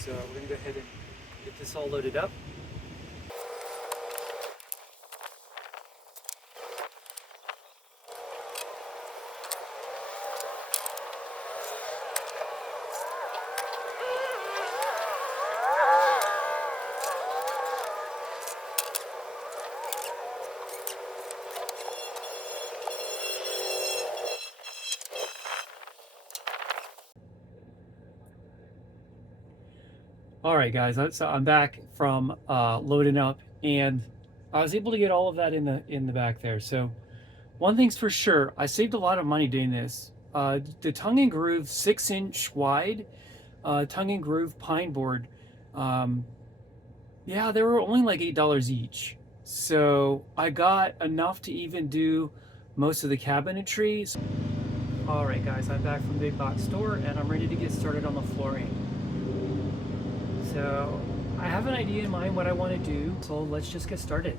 So we're going to go ahead and get this all loaded up. All right, guys, so I'm back from loading up, and I was able to get all of that in the back there. So one thing's for sure, I saved a lot of money doing this. The tongue and groove 6-inch wide tongue and groove pine board, yeah, they were only like $8 each. So I got enough to even do most of the cabinetry. All right, guys, I'm back from the big box store, and I'm ready to get started on the flooring. So I have an idea in mind what I want to do, so let's just get started.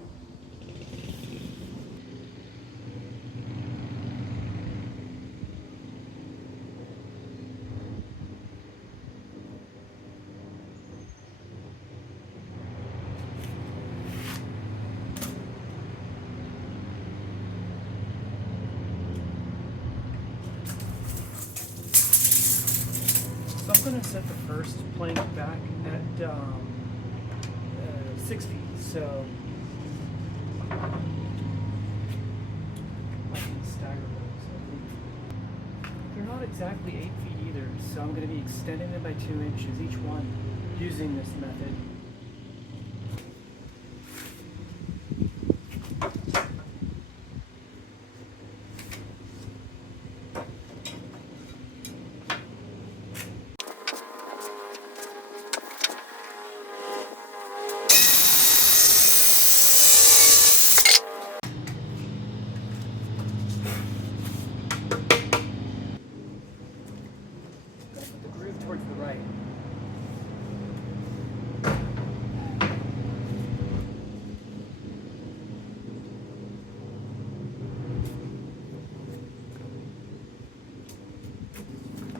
So I'm going to set the first plank back at 6 feet. So I can stagger those. They're not exactly 8 feet either, so I'm going to be extending them by 2 inches each one using this method. Towards the right.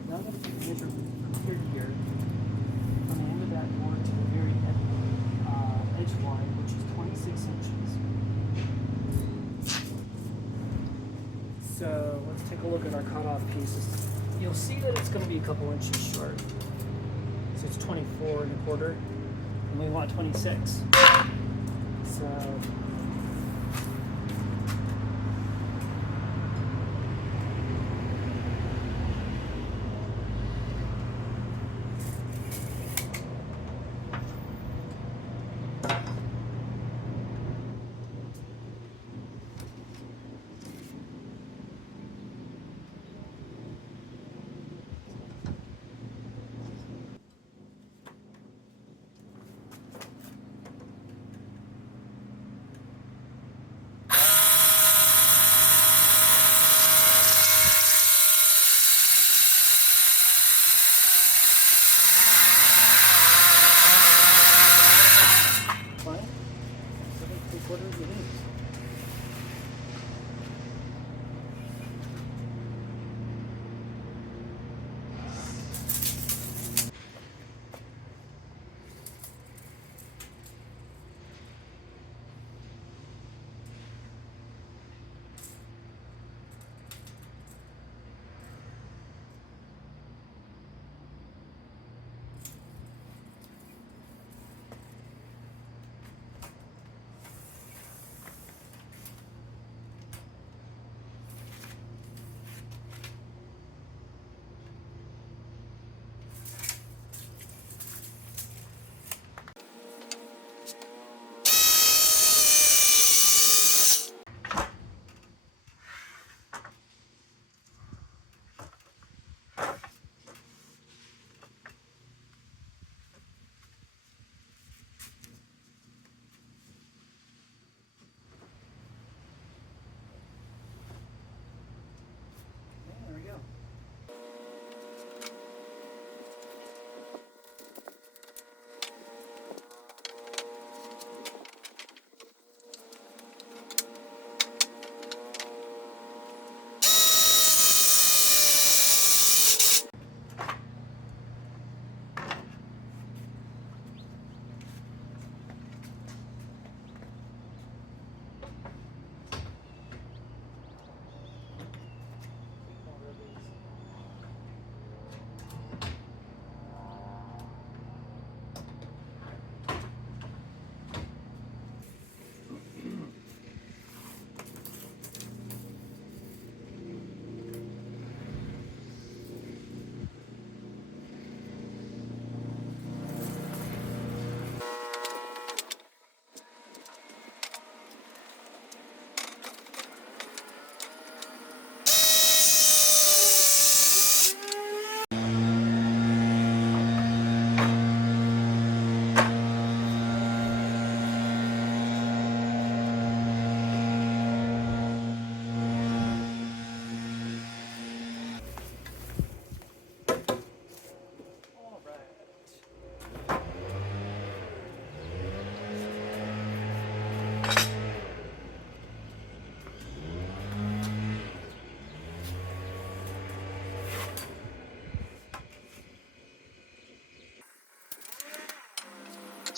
Now that the hands are cleared here, I'm going to end that board to the very edge line, which is 26 inches. So let's take a look at our cutoff pieces. You'll see that it's going to be a couple inches short. So it's 24 1/4, and we want 26. So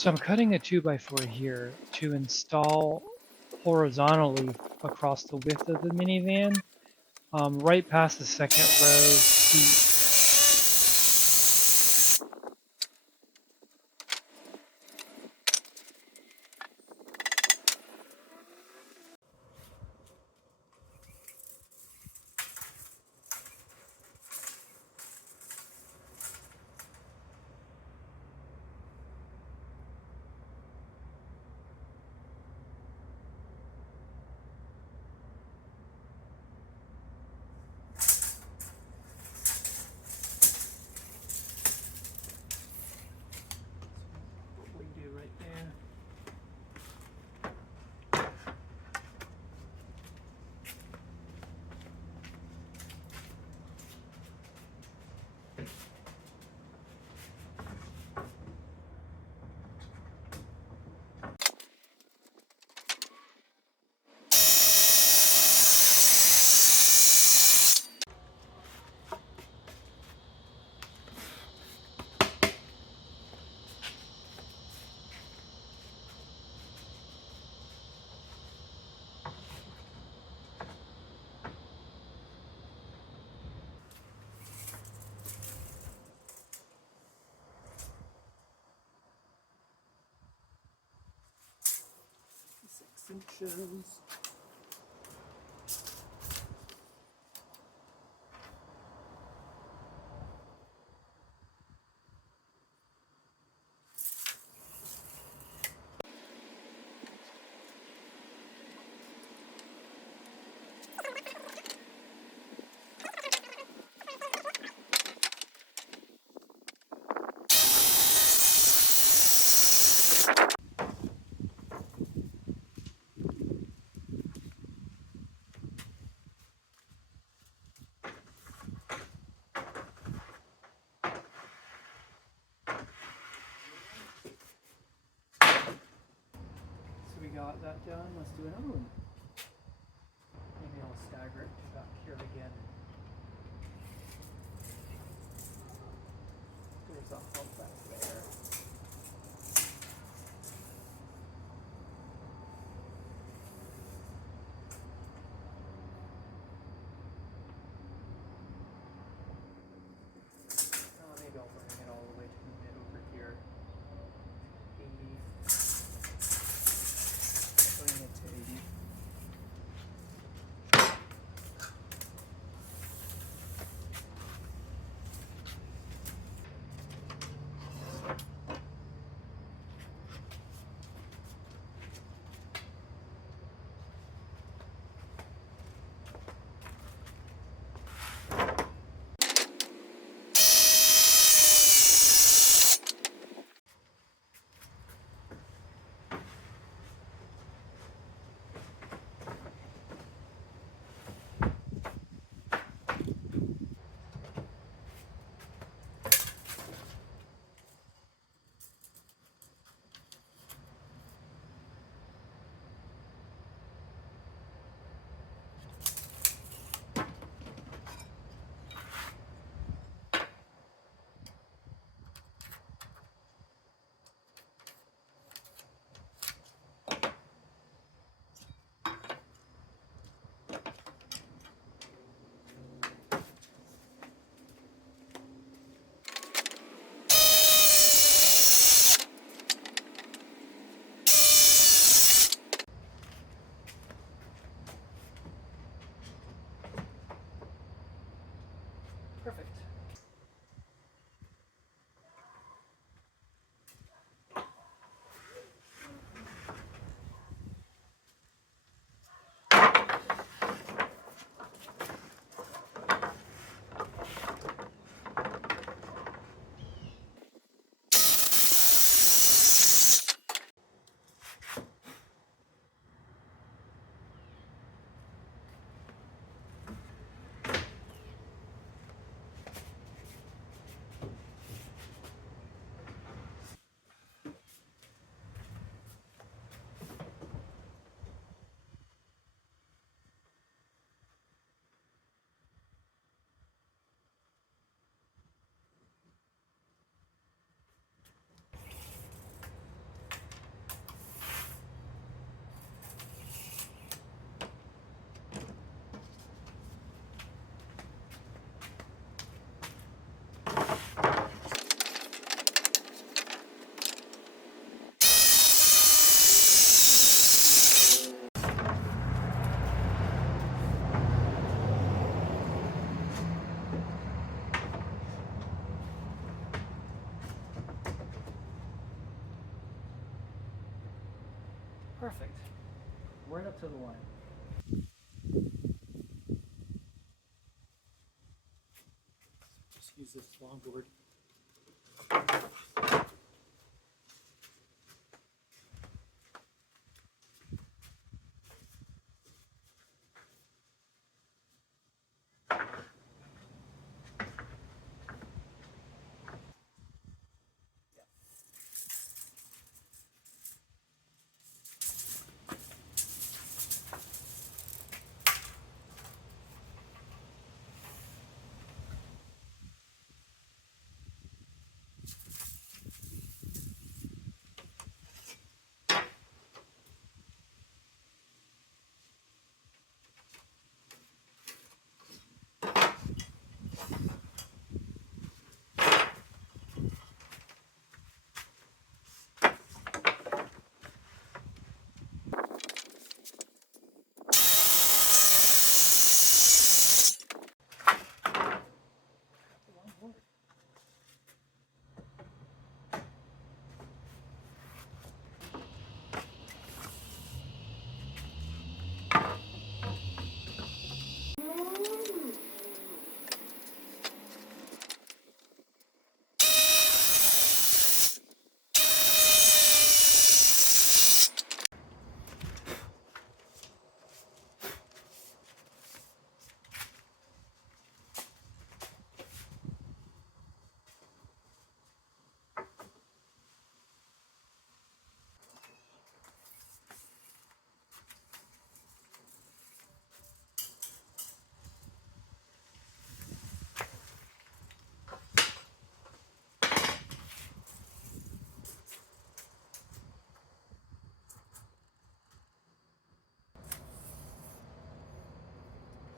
So I'm cutting a 2x4 here to install horizontally across the width of the minivan, right past the second row seat. What we do right there. Extensions. We got that done. Let's do another one. Maybe I'll stagger it back here again. There's a hump back there. Maybe I'll bring it all the way to the mid over here. 80. Bring it to 80. Perfect. Right up to the line. Just use this longboard.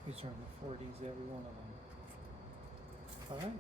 These are in the 40s, every one of them. All right.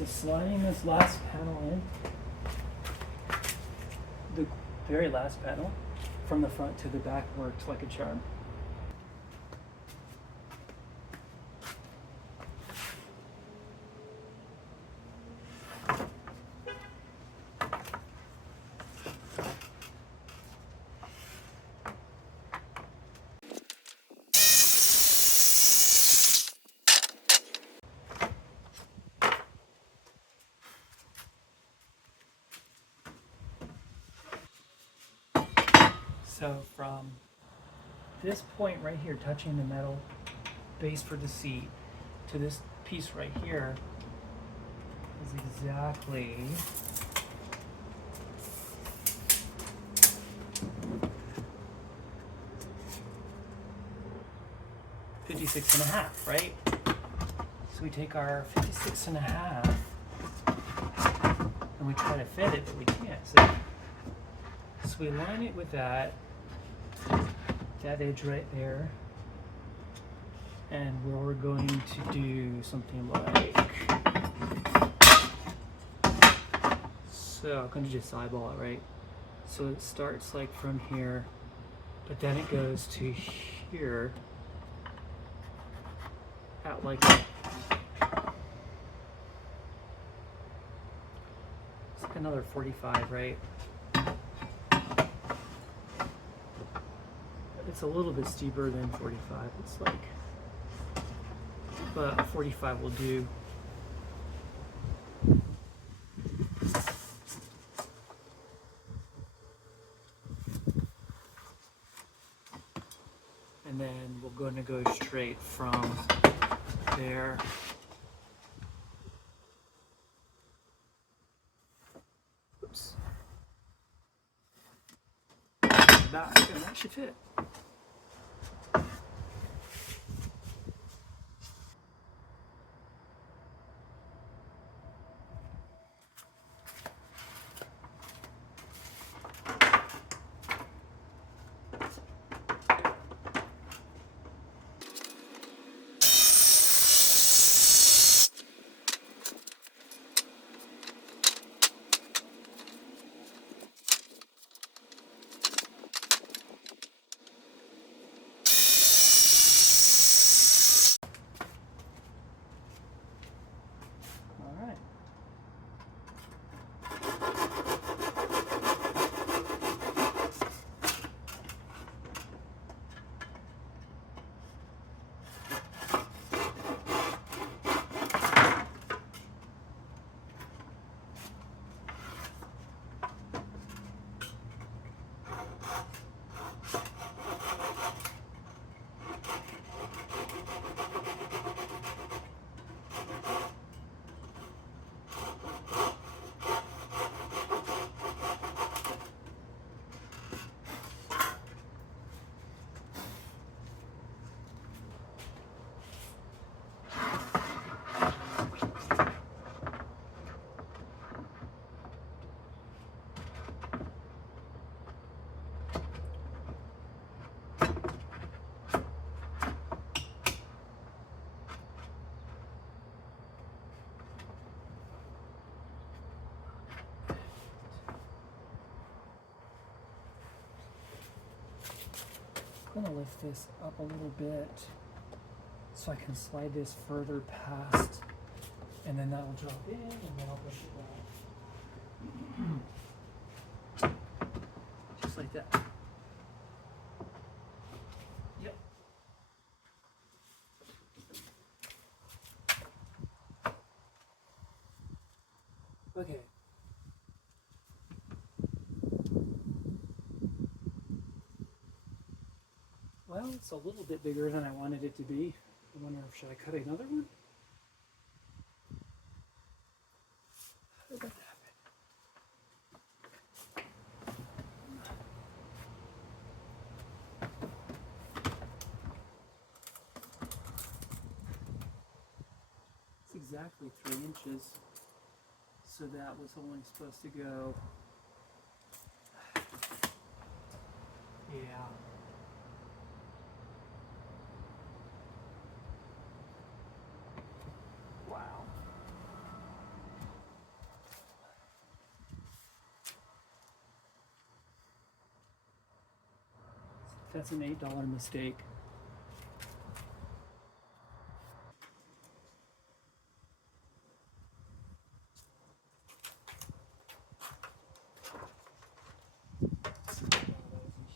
So sliding this last panel in, the very last panel, from the front to the back works like a charm. So from this point right here, touching the metal base for the seat, to this piece right here is exactly 56.5, right? So we take our 56.5 and we try to fit it, but we can't. So we line it with that edge right there, and we're going to do something like, so I'm going to just eyeball it, right? So it starts like from here, but then it goes to here at like it's like another 45, right? It's a little bit steeper than 45. It's like, but 45 will do. And then we're going to go straight from there back, and that should fit. I'm going to lift this up a little bit so I can slide this further past, and then that will drop in, and then I'll push it back. Just like that. Yep. Okay. Well, it's a little bit bigger than I wanted it to be. I wonder if should I cut another one? How did that happen? It's exactly 3 inches. So that was only supposed to go. Yeah. Wow. That's an $8 mistake.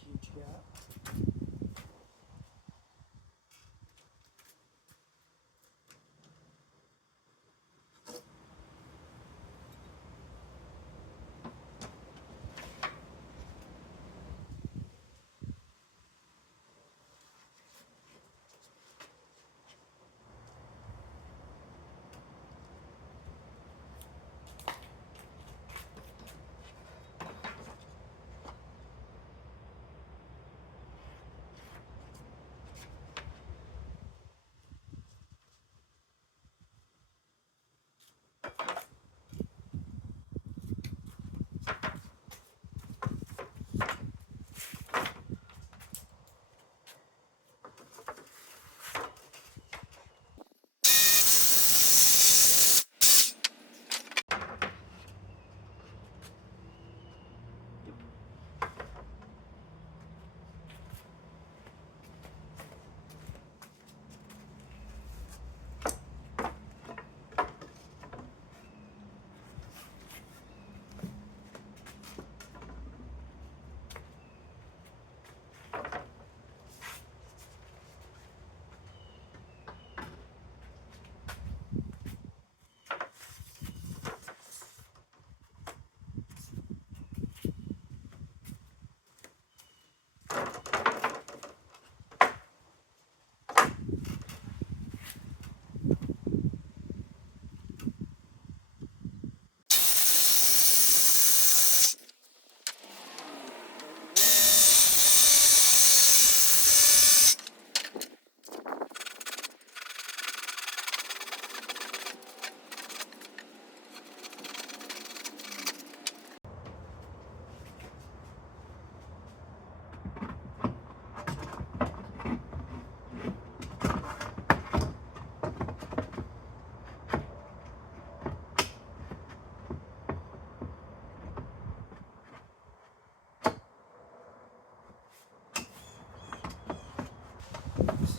Huge gap.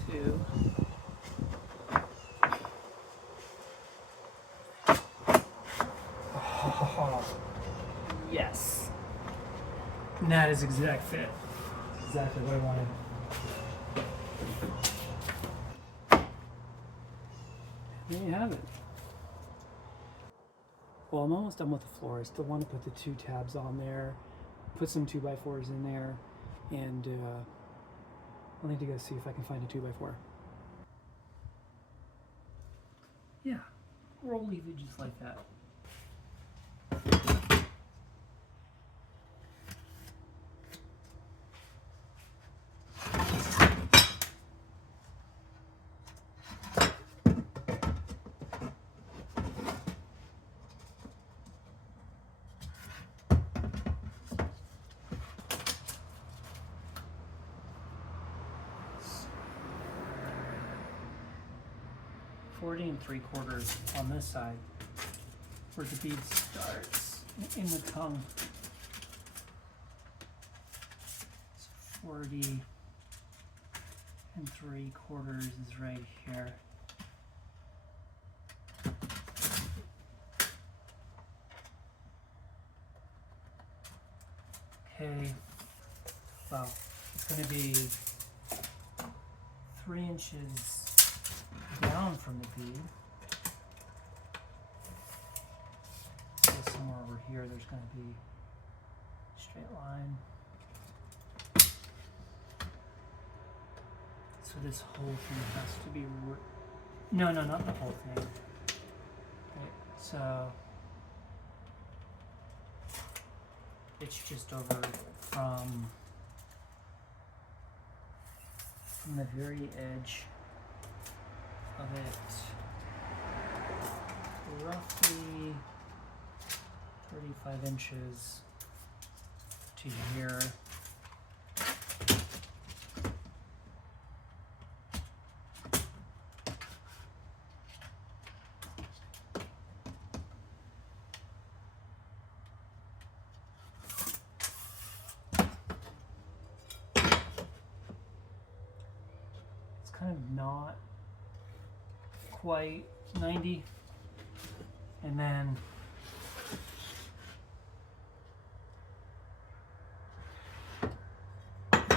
Two. Oh, yes. And that is exact fit. Exactly what I wanted. There you have it. Well, I'm almost done with the floor. I still want to put the 2 tabs on there, put some 2x4s in there, and I'll need to go see if I can find a 2x4. Yeah, or I'll leave it just like that. 40 3/4 on this side, where the bead starts in the tongue. So 40 3/4 is right here. Okay, well, it's going to be 3 inches down from the bead. So somewhere over here there's going to be a straight line. So this whole thing has to be, no, not the whole thing. Okay, so it's just over from the very edge of it, roughly 35 inches to here. quite 90, and then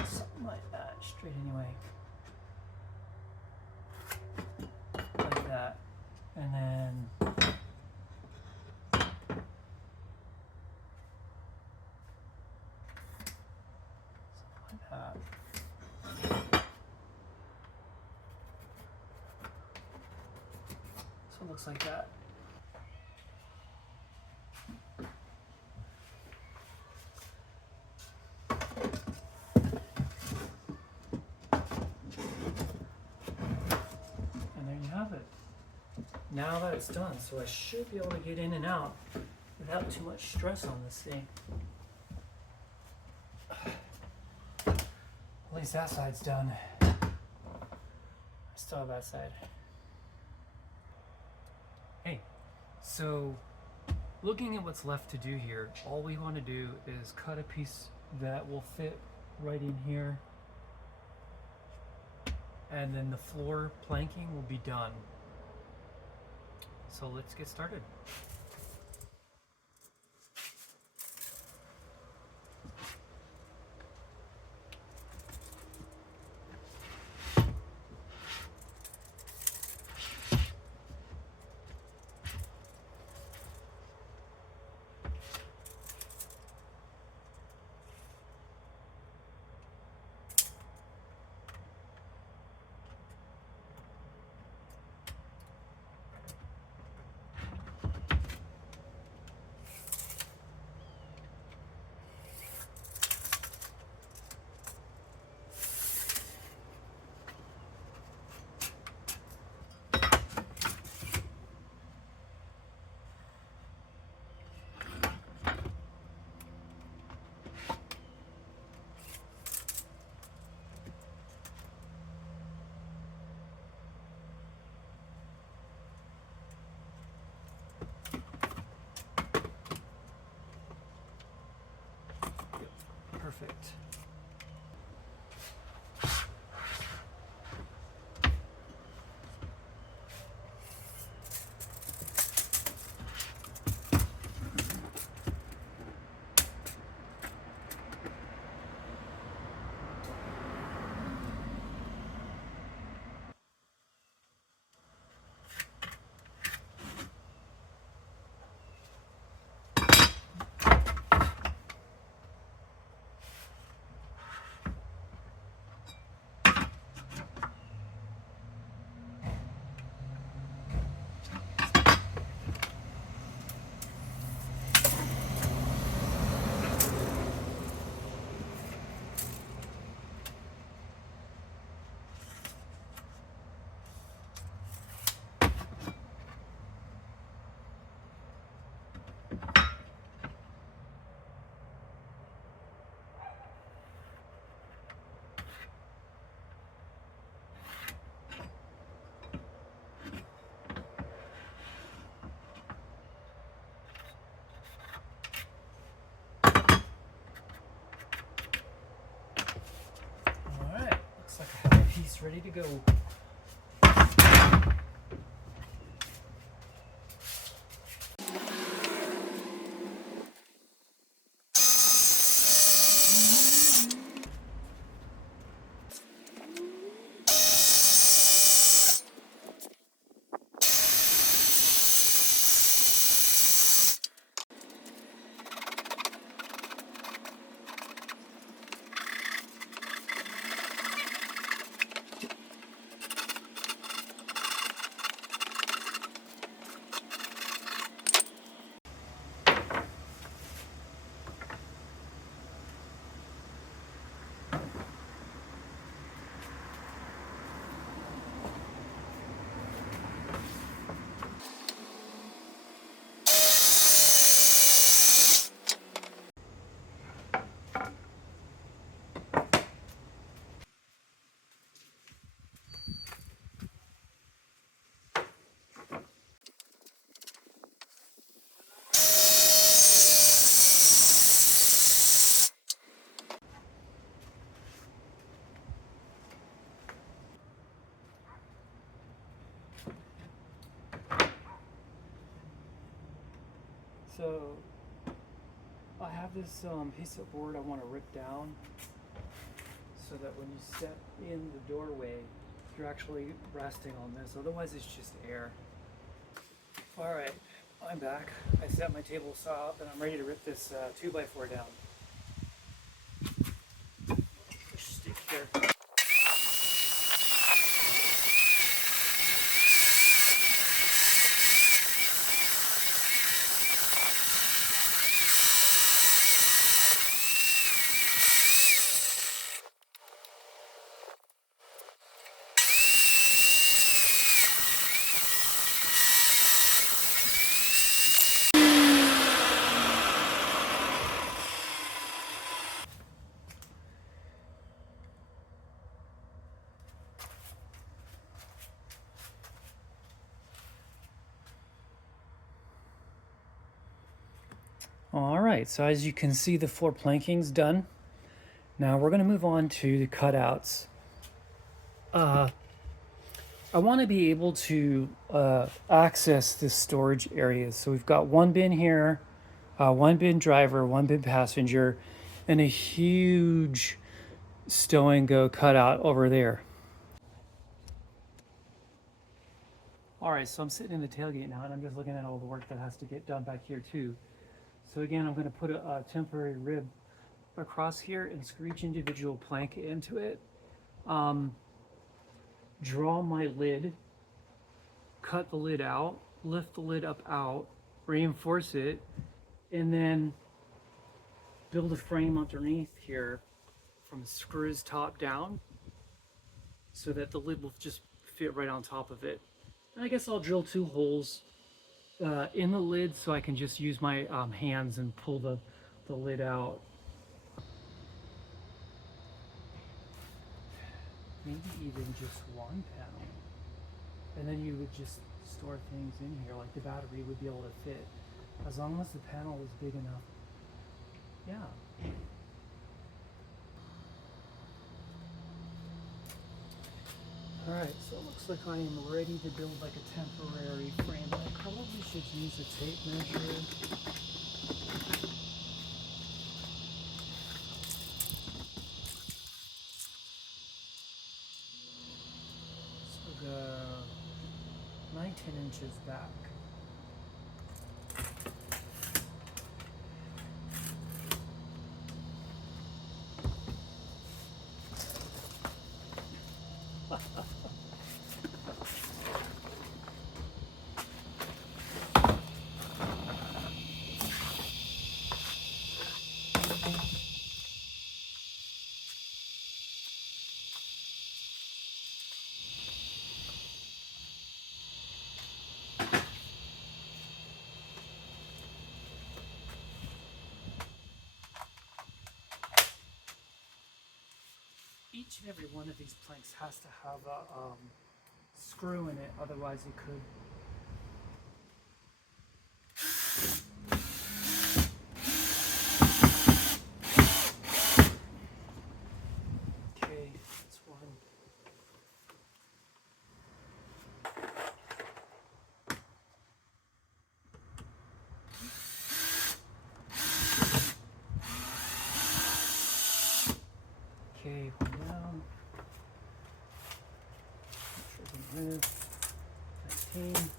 something like that, straight anyway, like that, and then something like that. So it looks like that. And there you have it. Now that it's done, so I should be able to get in and out without too much stress on this thing. At least that side's done. I still have that side. Hey, so looking at what's left to do here, all we want to do is cut a piece that will fit right in here, and then the floor planking will be done. So let's get started. Perfect. Piece ready to go. So I have this piece of board I want to rip down so that when you step in the doorway, you're actually resting on this. Otherwise, it's just air. All right, I'm back. I set my table saw up and I'm ready to rip this 2x4 down. Stick here. All right, so as you can see, the floor planking's done. Now we're going to move on to the cutouts. I want to be able to access this storage area. So we've got one bin here, one bin driver, one bin passenger, and a huge stow and go cutout over there. All right, so I'm sitting in the tailgate now and I'm just looking at all the work that has to get done back here too. So again, I'm going to put a temporary rib across here and screw each individual plank into it. Draw my lid, cut the lid out, lift the lid up out, reinforce it, and then build a frame underneath here from screws top down so that the lid will just fit right on top of it. And I guess I'll drill 2 holes in the lid so I can just use my hands and pull the lid out. Maybe even just one panel. And then you would just store things in here, like the battery would be able to fit, as long as the panel was big enough. Yeah. Alright, so it looks like I am ready to build like a temporary frame. I probably should use a tape measure. So go 9-10 inches back. Each and every one of these planks has to have a screw in it, otherwise it could. Okay, that's one. Okay, one down. With 19.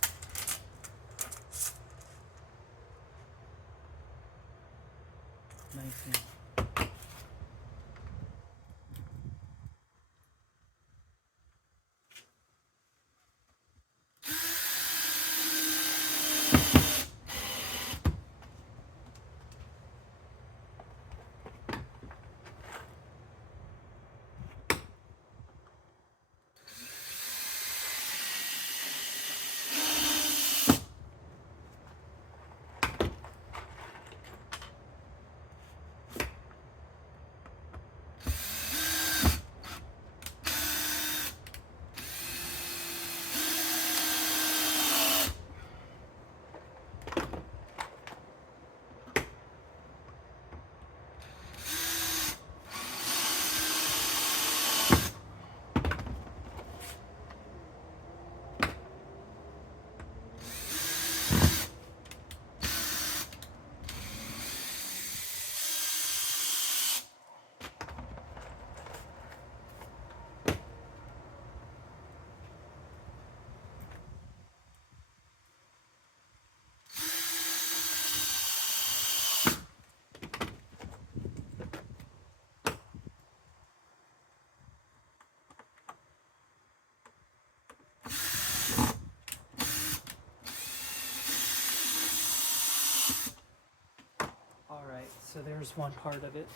So there's one part of it.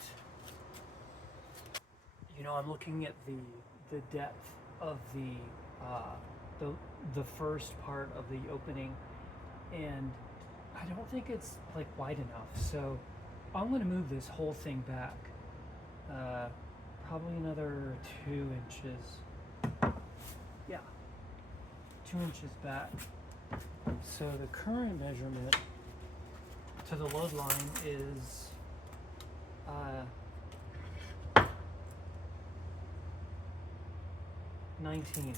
You know, I'm looking at the depth of the first part of the opening, and I don't think it's like wide enough. So I'm going to move this whole thing back, probably another 2 inches. Yeah, 2 inches back. So the current measurement to the load line is 19.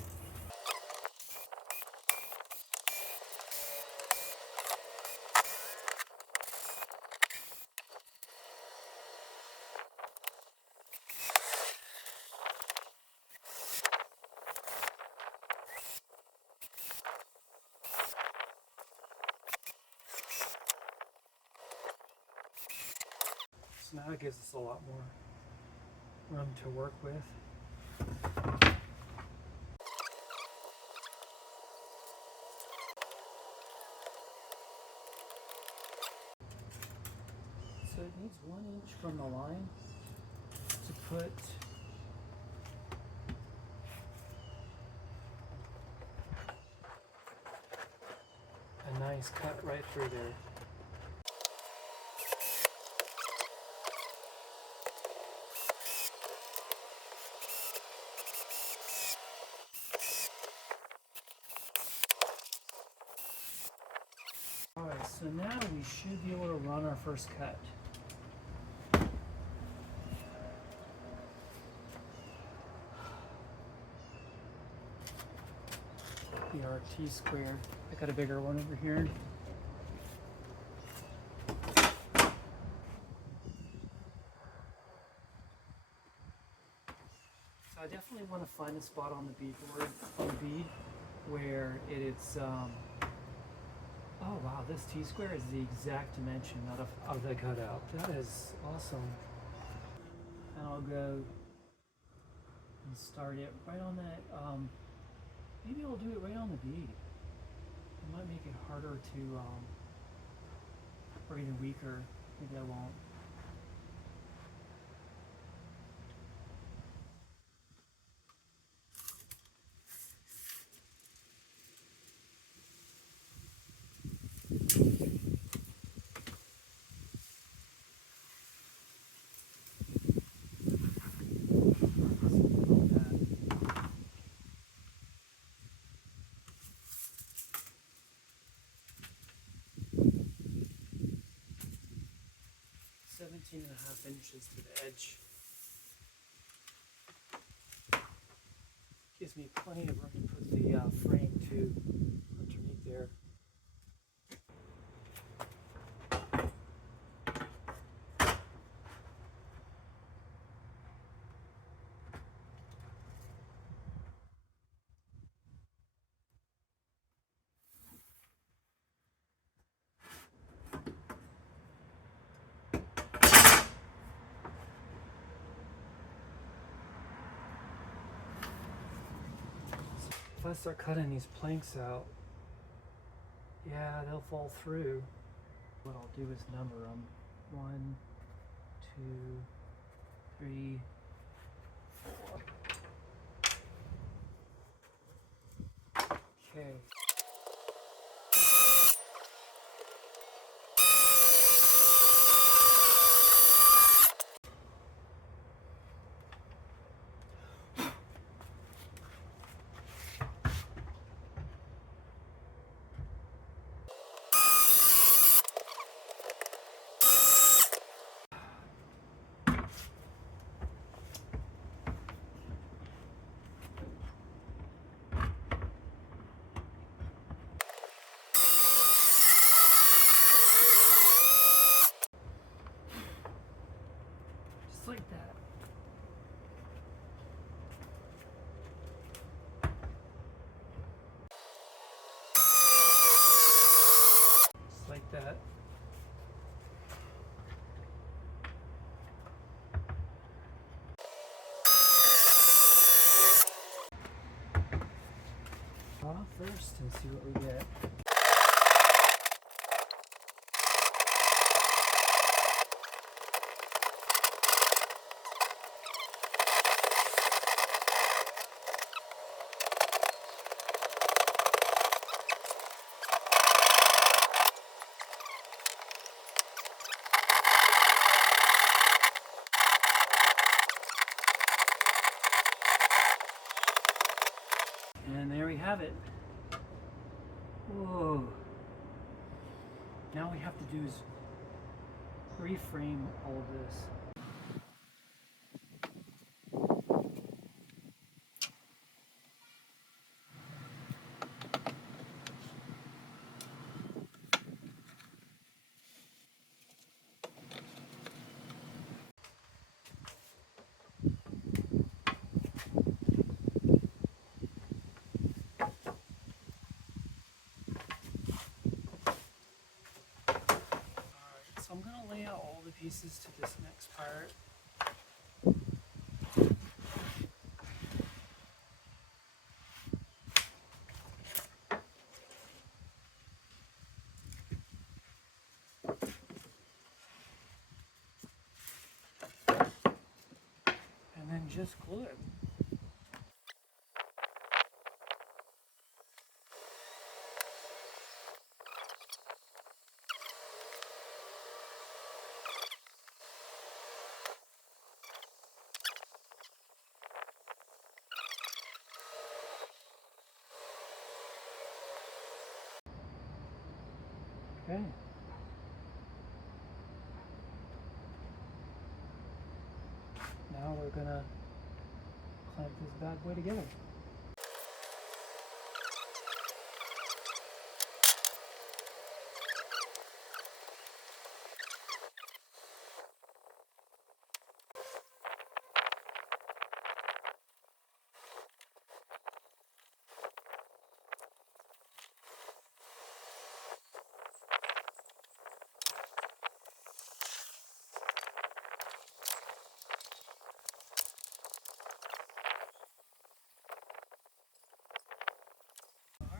So now it gives us a lot more room to work with. So it needs 1 inch from the line to put a nice cut right through there. Alright, so now we should be able to run our first cut. The RT square. I got a bigger one over here. So I definitely want to find a spot on the beadboard, on the bead, where it is, oh wow, this T-square is the exact dimension of the cutout. That is awesome. And I'll go and start it right on that, maybe I'll do it right on the bead. It might make it harder to, or even weaker. Maybe I won't. Like that. 17.5 inches to the edge. Gives me plenty of room to put the frame too underneath there. If I start cutting these planks out, yeah, they'll fall through. What I'll do is number them. 1, 2, 3, 4. Okay. Just like that. Just like that. Off first and see what we get. have it. Whoa. Now we have to do is reframe all of this. So I'm going to lay out all the pieces to this next part. And then just glue it. Okay. Now we're gonna clamp this bad boy together.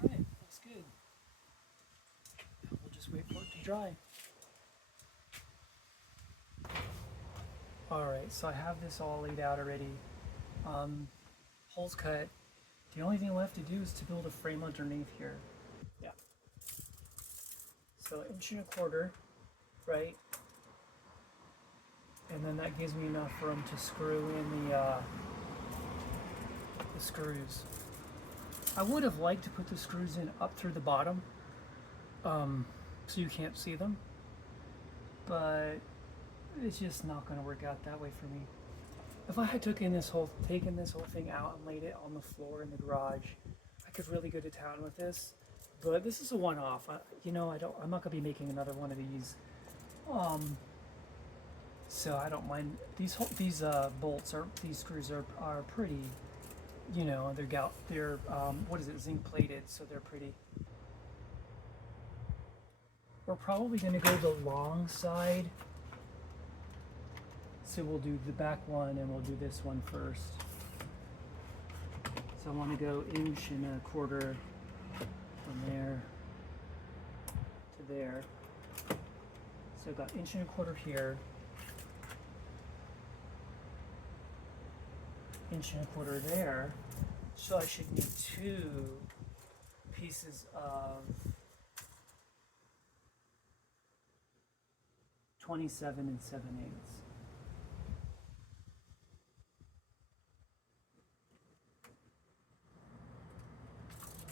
Alright, looks good. Now we'll just wait for it to dry. Alright, so I have this all laid out already. Holes cut. The only thing left to do is to build a frame underneath here. Yeah. So 1.25 inches, right? And then that gives me enough room to screw in the screws. I would have liked to put the screws in up through the bottom, so you can't see them, but it's just not going to work out that way for me. If I had taken this whole thing out and laid it on the floor in the garage, I could really go to town with this. But this is a one-off. I'm not going to be making another one of these. So I don't mind these bolts these screws are pretty. They're zinc plated, so they're pretty. We're probably going to go the long side. So we'll do the back one and we'll do this one first. So I want to go 1.25 inches from there to there. So I've got 1.25 inches here, 1.25 inches there. So I should need 2 pieces of 27 7/8.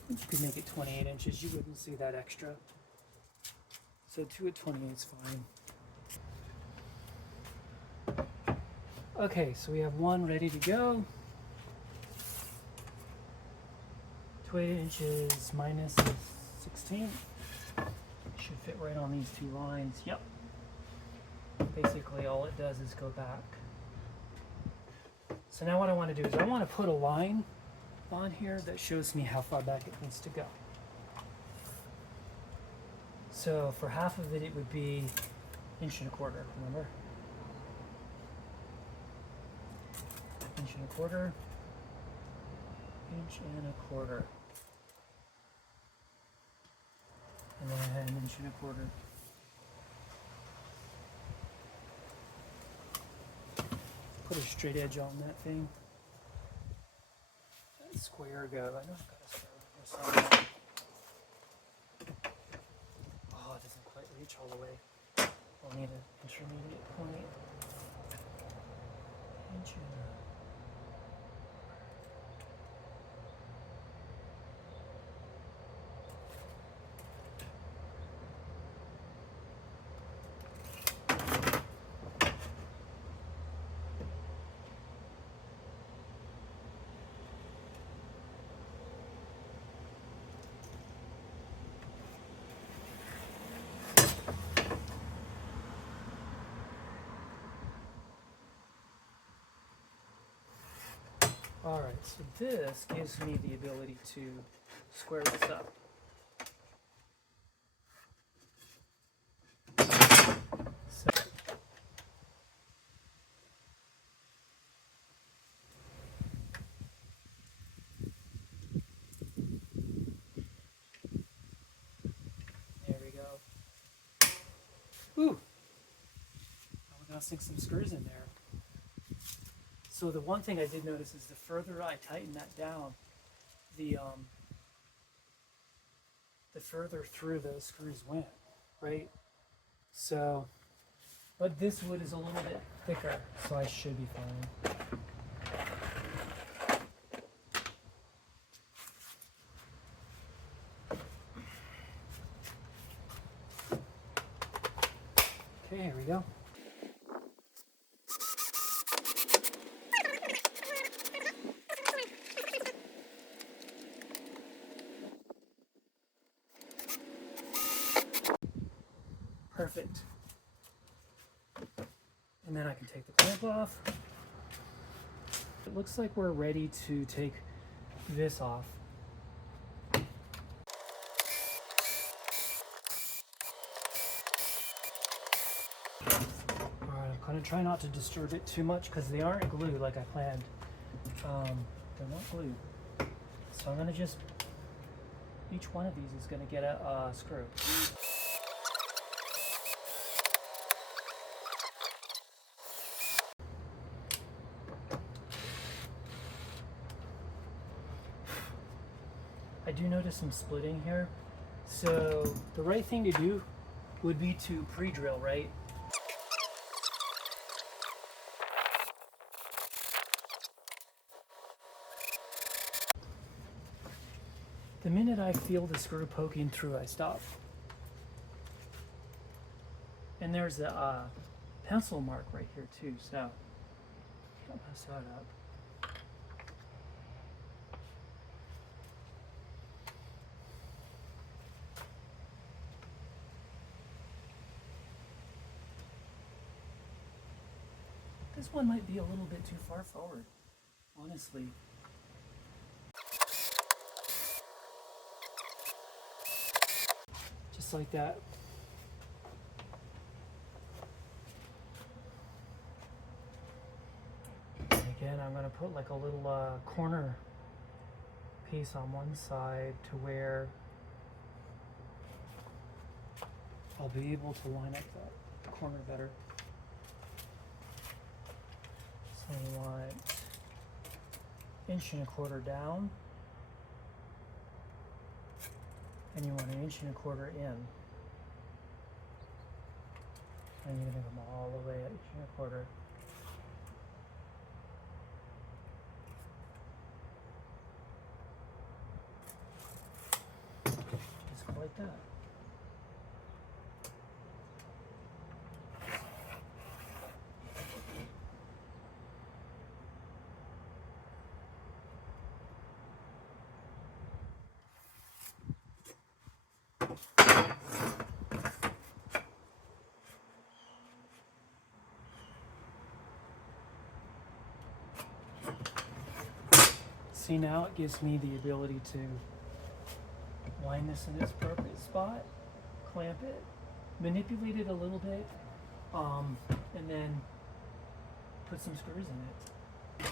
You could make it 28 inches, you wouldn't see that extra. So 2 at 28 is fine. Okay, so we have one ready to go. 28 inches minus 16. Should fit right on these 2 lines. Yep. Basically all it does is go back. So now what I want to do is I want to put a line on here that shows me how far back it needs to go. So for half of it, it would be 1.25 inches, remember? 1.25 inches, 1.25 inches, and then 1.25 inches. Put a straight edge on that thing. That square go. I know I've got a square on this side. Oh, it doesn't quite reach all the way. I'll need an intermediate point. Alright, so this gives me the ability to square this up. So, there we go. Ooh! We're going to sink some screws in there. So the one thing I did notice is the further I tighten that down, the further through those screws went, right? So, but this wood is a little bit thicker, so I should be fine. Okay, here we go. Perfect. And then I can take the clamp off. It looks like we're ready to take this off. Alright, I'm going to try not to disturb it too much because they aren't glued like I planned. They're not glued. So I'm going to just, each one of these is going to get a screw. I do notice some splitting here. So the right thing to do would be to pre-drill, right? The minute I feel the screw poking through, I stop. And there's a pencil mark right here too, so don't mess that up. This one might be a little bit too far forward, honestly. Just like that. And again, I'm going to put like a little corner piece on one side to where I'll be able to line up that corner better. So you want 1.25 inches down, and you want 1.25 inches in. And you're going to come all the way at 1.25 inches. Just go like that. See, now it gives me the ability to line this in its appropriate spot, clamp it, manipulate it a little bit, and then put some screws in it.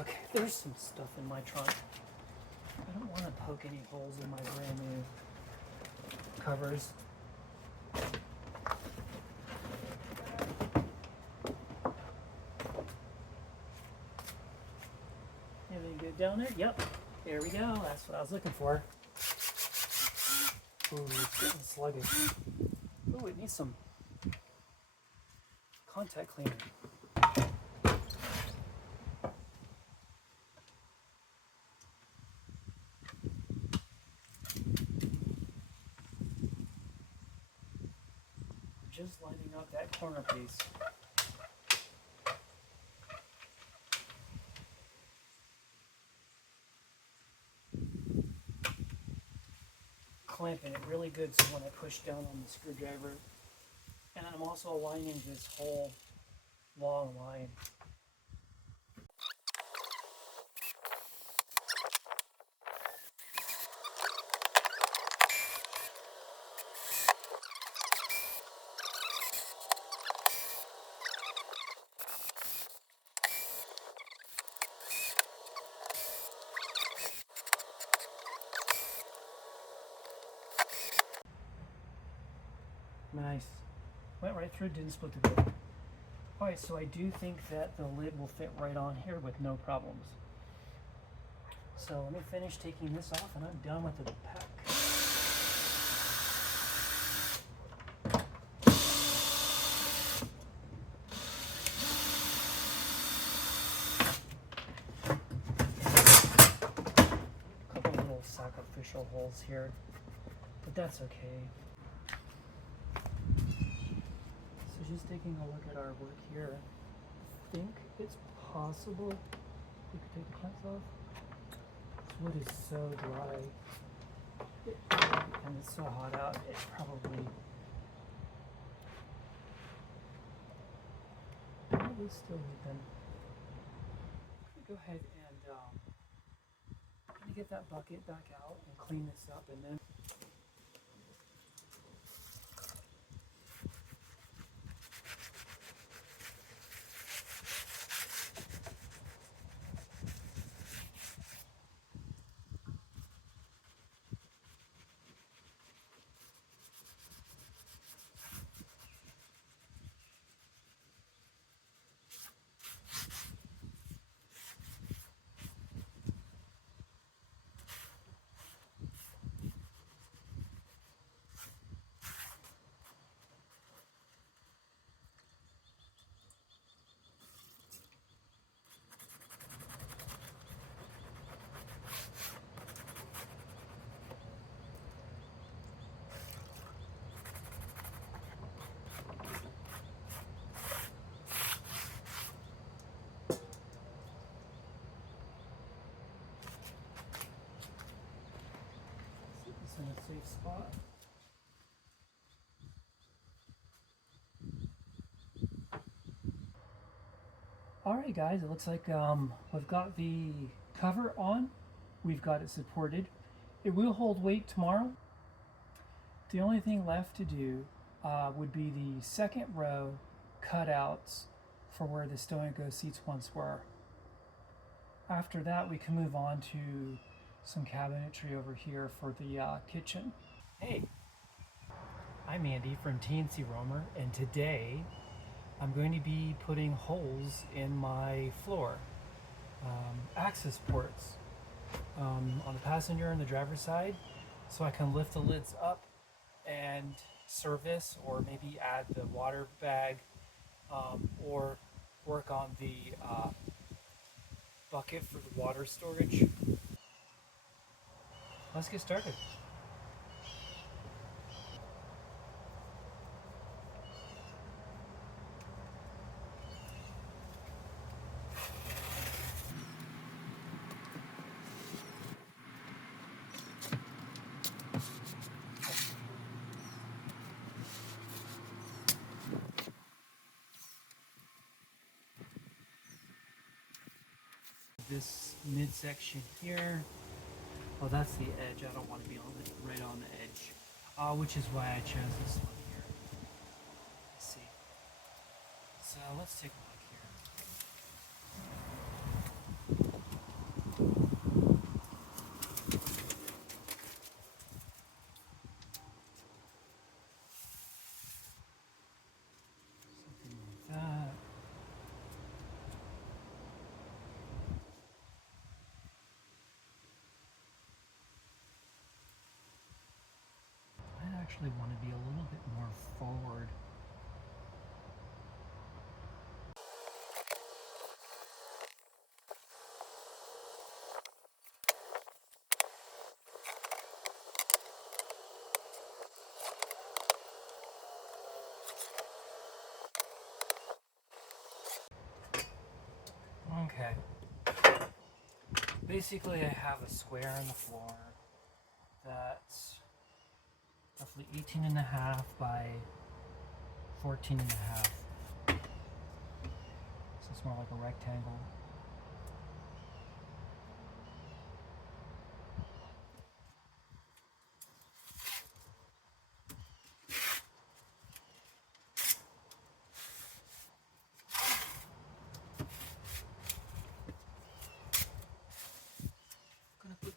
Okay, there's some stuff in my trunk. I don't want to poke any holes in my brand new covers. Anything good down there? Yep. There we go. That's what I was looking for. Ooh, it's getting sluggish. Ooh, it needs some contact cleaner. Just lining up that corner piece. Clamping it really good so when I push down on the screwdriver, and I'm also aligning this whole long line Nice. Went right through, didn't split the grid. Alright, so I do think that the lid will fit right on here with no problems. So let me finish taking this off and I'm done with the pack. Couple little sacrificial holes here, but that's okay. So just taking a look at our work here, I think it's possible we could take the clamps off. This wood is so dry and it's so hot out, it probably still need them. Go ahead and get that bucket back out and clean this up, and then set this in a safe spot. Alright guys, it looks like we've got the cover on, we've got it supported. It will hold weight tomorrow. The only thing left to do would be the second row cutouts for where the stow and go seats once were. After that, we can move on to some cabinetry over here for the kitchen. Hey, I'm Andy from TNC Roamer, and today I'm going to be putting holes in my floor, access ports on the passenger and the driver's side, so I can lift the lids up and service, or maybe add the water bag, or work on the bucket for the water storage. Let's get started. This midsection here, well, that's the edge. I don't want to be on the, right on the edge, which is why I chose this one here. Let's see. So let's take a look here. Something like that. I actually want to be a little bit more forward. Okay. Basically, I have a square on the floor that's roughly 18.5 by 14.5. So it's more like a rectangle.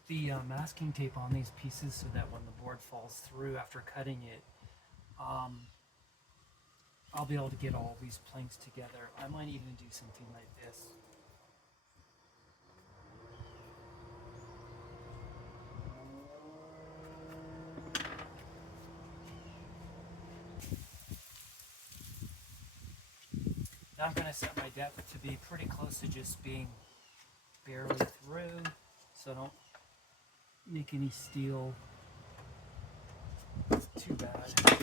The masking tape on these pieces so that when the board falls through after cutting it, I'll be able to get all these planks together. I might even do something like this. Now I'm going to set my depth to be pretty close to just being barely through, so I don't make any steel too bad.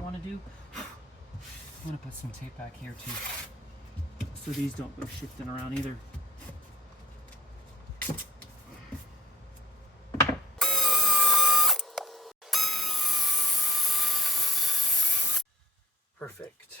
Want to do, I'm going to put some tape back here too, so these don't go shifting around either. Perfect.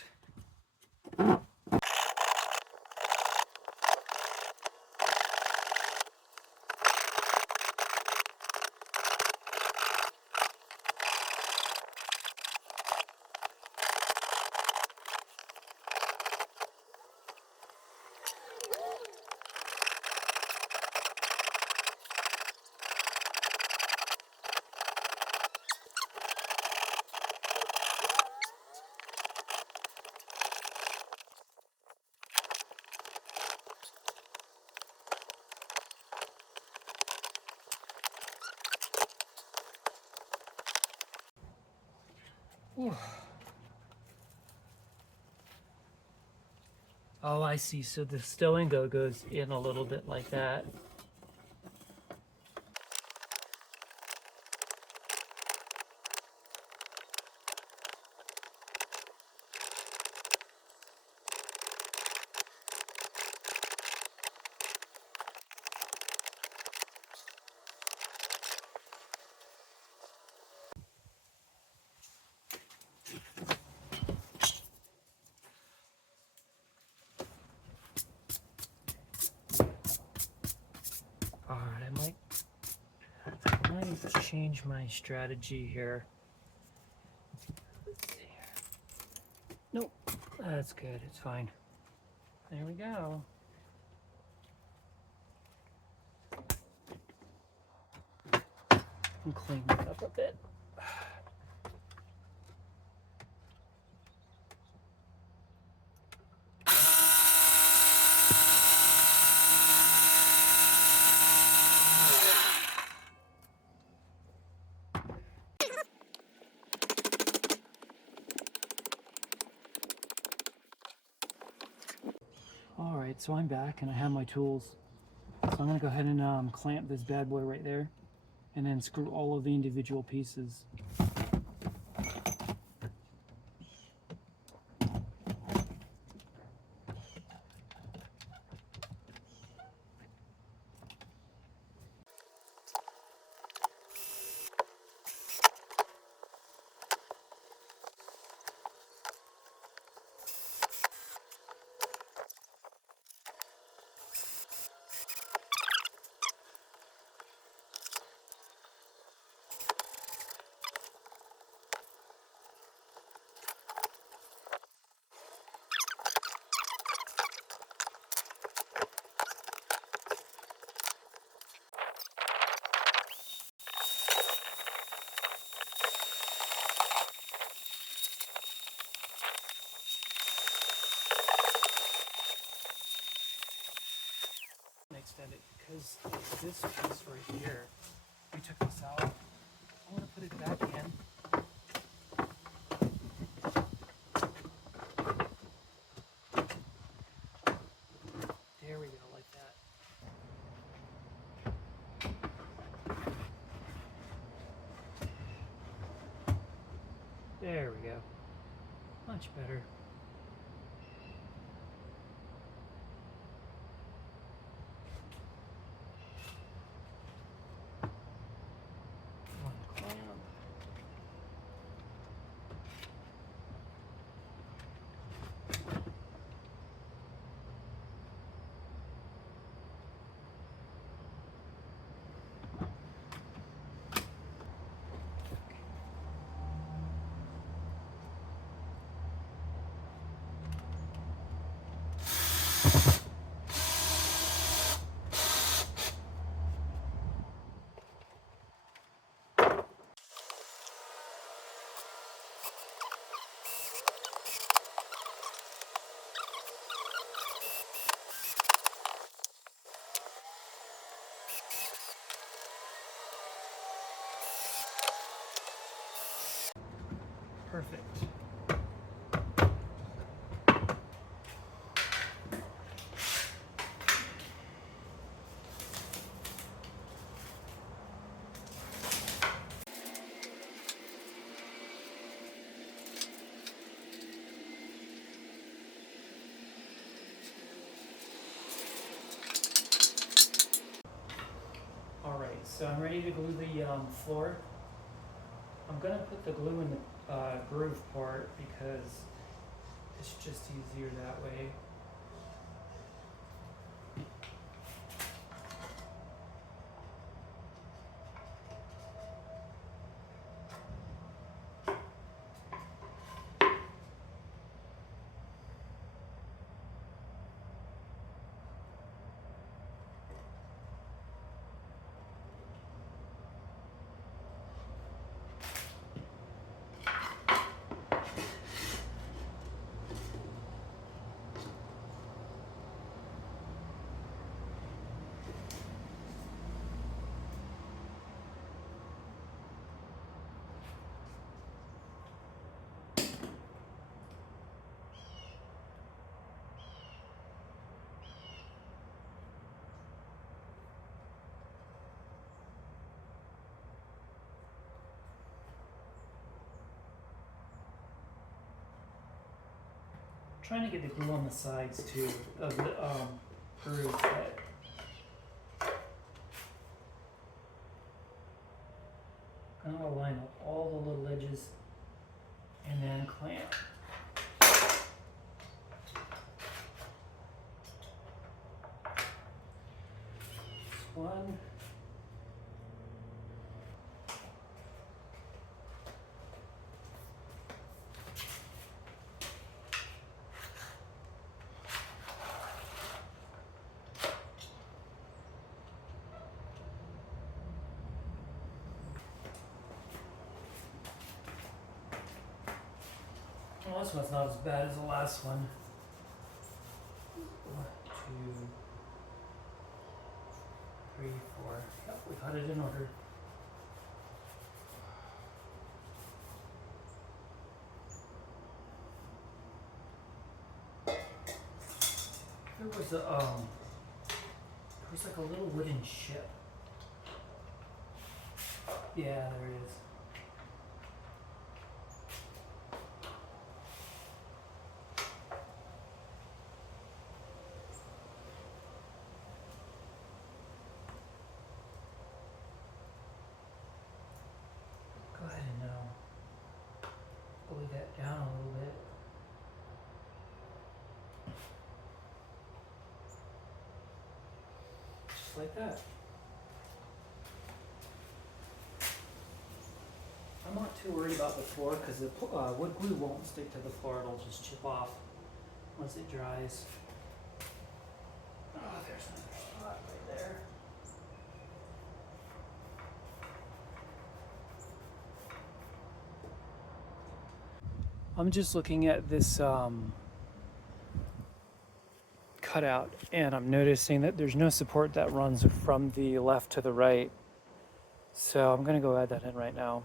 Oh, I see. So the stow and go goes in a little bit like that. Alright, I might change my strategy here. Let's see here. Nope, that's good, it's fine. There we go. And clean it up a bit. Alright, so I'm back and I have my tools. So I'm going to go ahead and clamp this bad boy right there and then screw all of the individual pieces. Extend it because this piece right here, we took this out. I'm going to put it back in. There we go, like that. There we go. Much better. Perfect. Alright, so I'm ready to glue the floor. I'm going to put the glue in the groove part because it's just easier that way. Trying to get the glue on the sides too of the groove, but I'm gonna line up all the little edges and then clamp. One. Well, this one's not as bad as the last one. 1, 2, 3, 4. Yep, we got it in order. There was like a little wooden ship. Yeah, there it is. Go ahead and glue that down a little bit. Just like that. I'm not too worried about the floor because the wood glue won't stick to the floor. It'll just chip off once it dries. Oh, there's another spot right there. I'm just looking at this cutout and I'm noticing that there's no support that runs from the left to the right. So I'm gonna go add that in right now.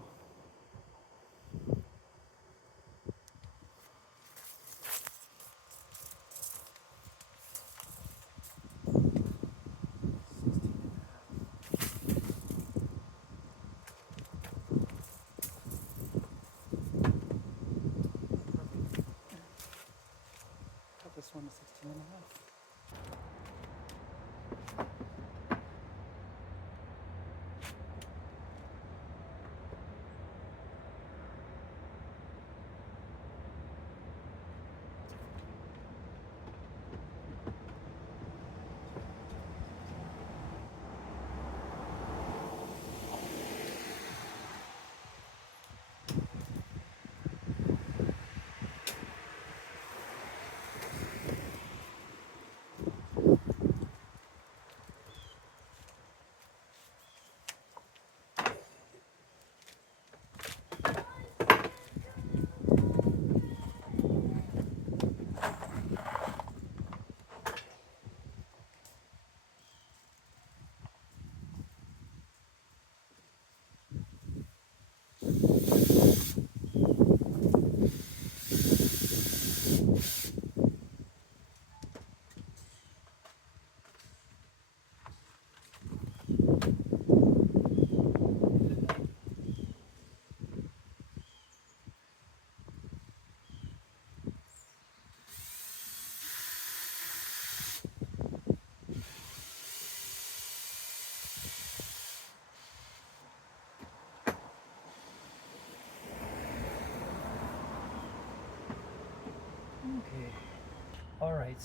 This one is 16 and a half.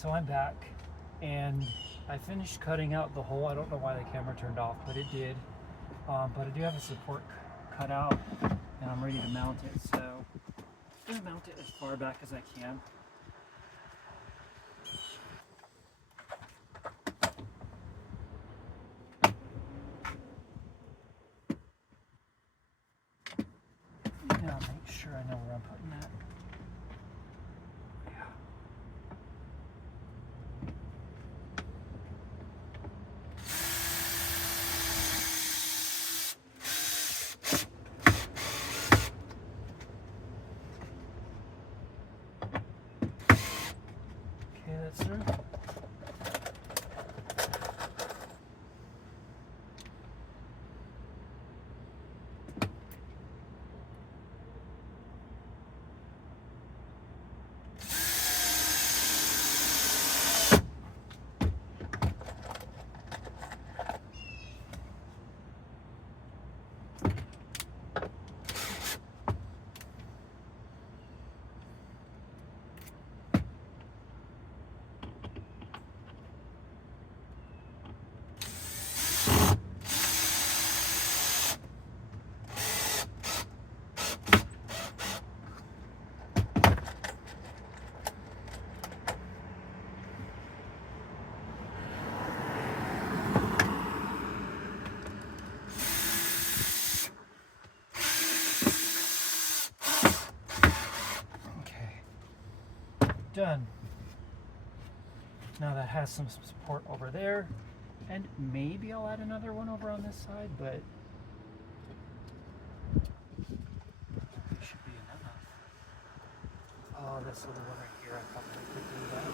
So I'm back, and I finished cutting out the hole. I don't know why the camera turned off, but it did. But I do have a support cut out, and I'm ready to mount it. So I'm going to mount it as far back as I can. Now make sure I know where I'm putting that. Okay, that's through. Done. Now that has some support over there, and maybe I'll add another one over on this side, but it should be enough. Oh, this little one right here, I probably could do that.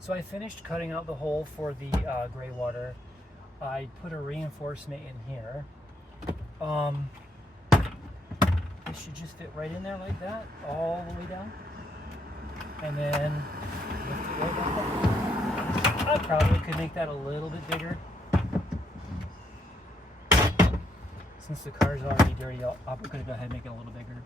So I finished cutting out the hole for the gray water. I put a reinforcement in here. It should just fit right in there like that, all the way down. And then lift it right back up. I probably could make that a little bit bigger. Since the car's already dirty, I'm gonna go ahead and make it a little bigger.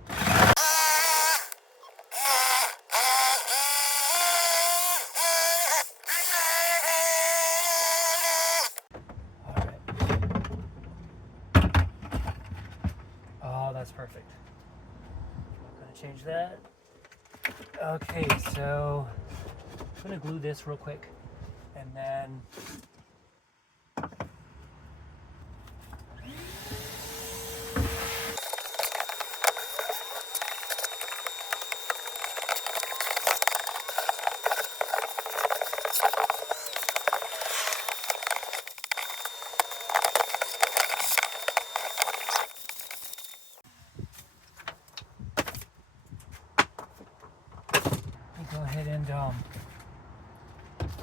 That's perfect. I'm gonna change that. Okay, so I'm gonna glue this real quick, and then go ahead and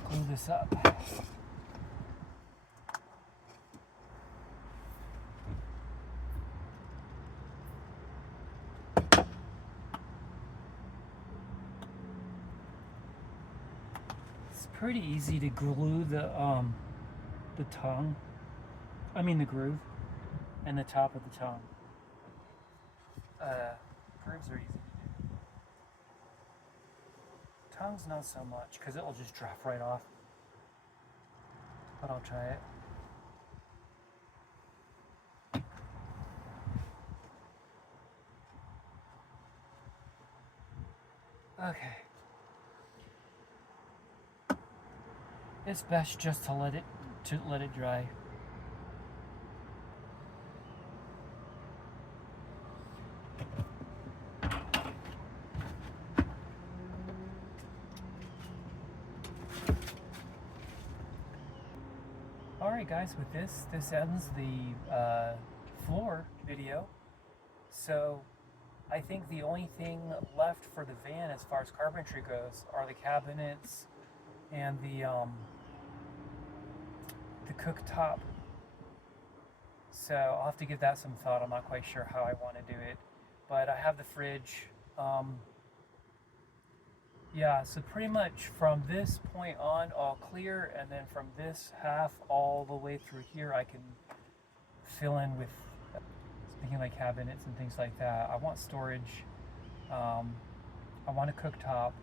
glue this up. It's pretty easy to glue the tongue. I mean the groove and the top of the tongue. Grooves are easy to do. Tongues not so much, because it'll just drop right off. But I'll try it. Okay. It's best just to let it dry. Alright guys, with this ends the floor video. So I think the only thing left for the van as far as carpentry goes are the cabinets and the cooktop. So I'll have to give that some thought. I'm not quite sure how I want to do it, but I have the fridge. Yeah, so pretty much from this point on, all clear, and then from this half all the way through here, I can fill in with, speaking like cabinets and things like that. I want storage. I want a cooktop.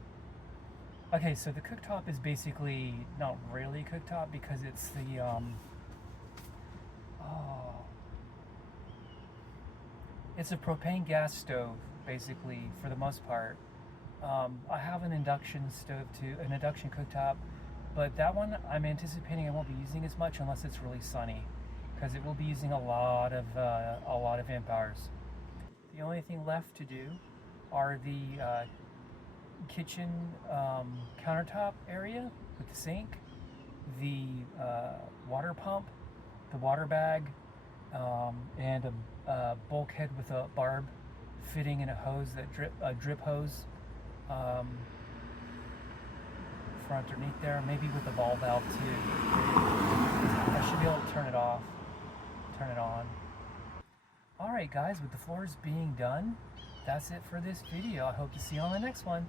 Okay, so the cooktop is basically not really a cooktop because it's the, it's a propane gas stove, basically, for the most part. I have an induction stove too, an induction cooktop, but that one I'm anticipating I won't be using as much unless it's really sunny, because it will be using a lot of amp hours. The only thing left to do are the kitchen countertop area with the sink, the water pump, the water bag, and a bulkhead with a barb fitting in a hose, that drip hose. For underneath there, maybe with a ball valve too. I should be able to turn it off, turn it on. Alright guys, with the floors being done, that's it for this video. I hope to see you on the next one.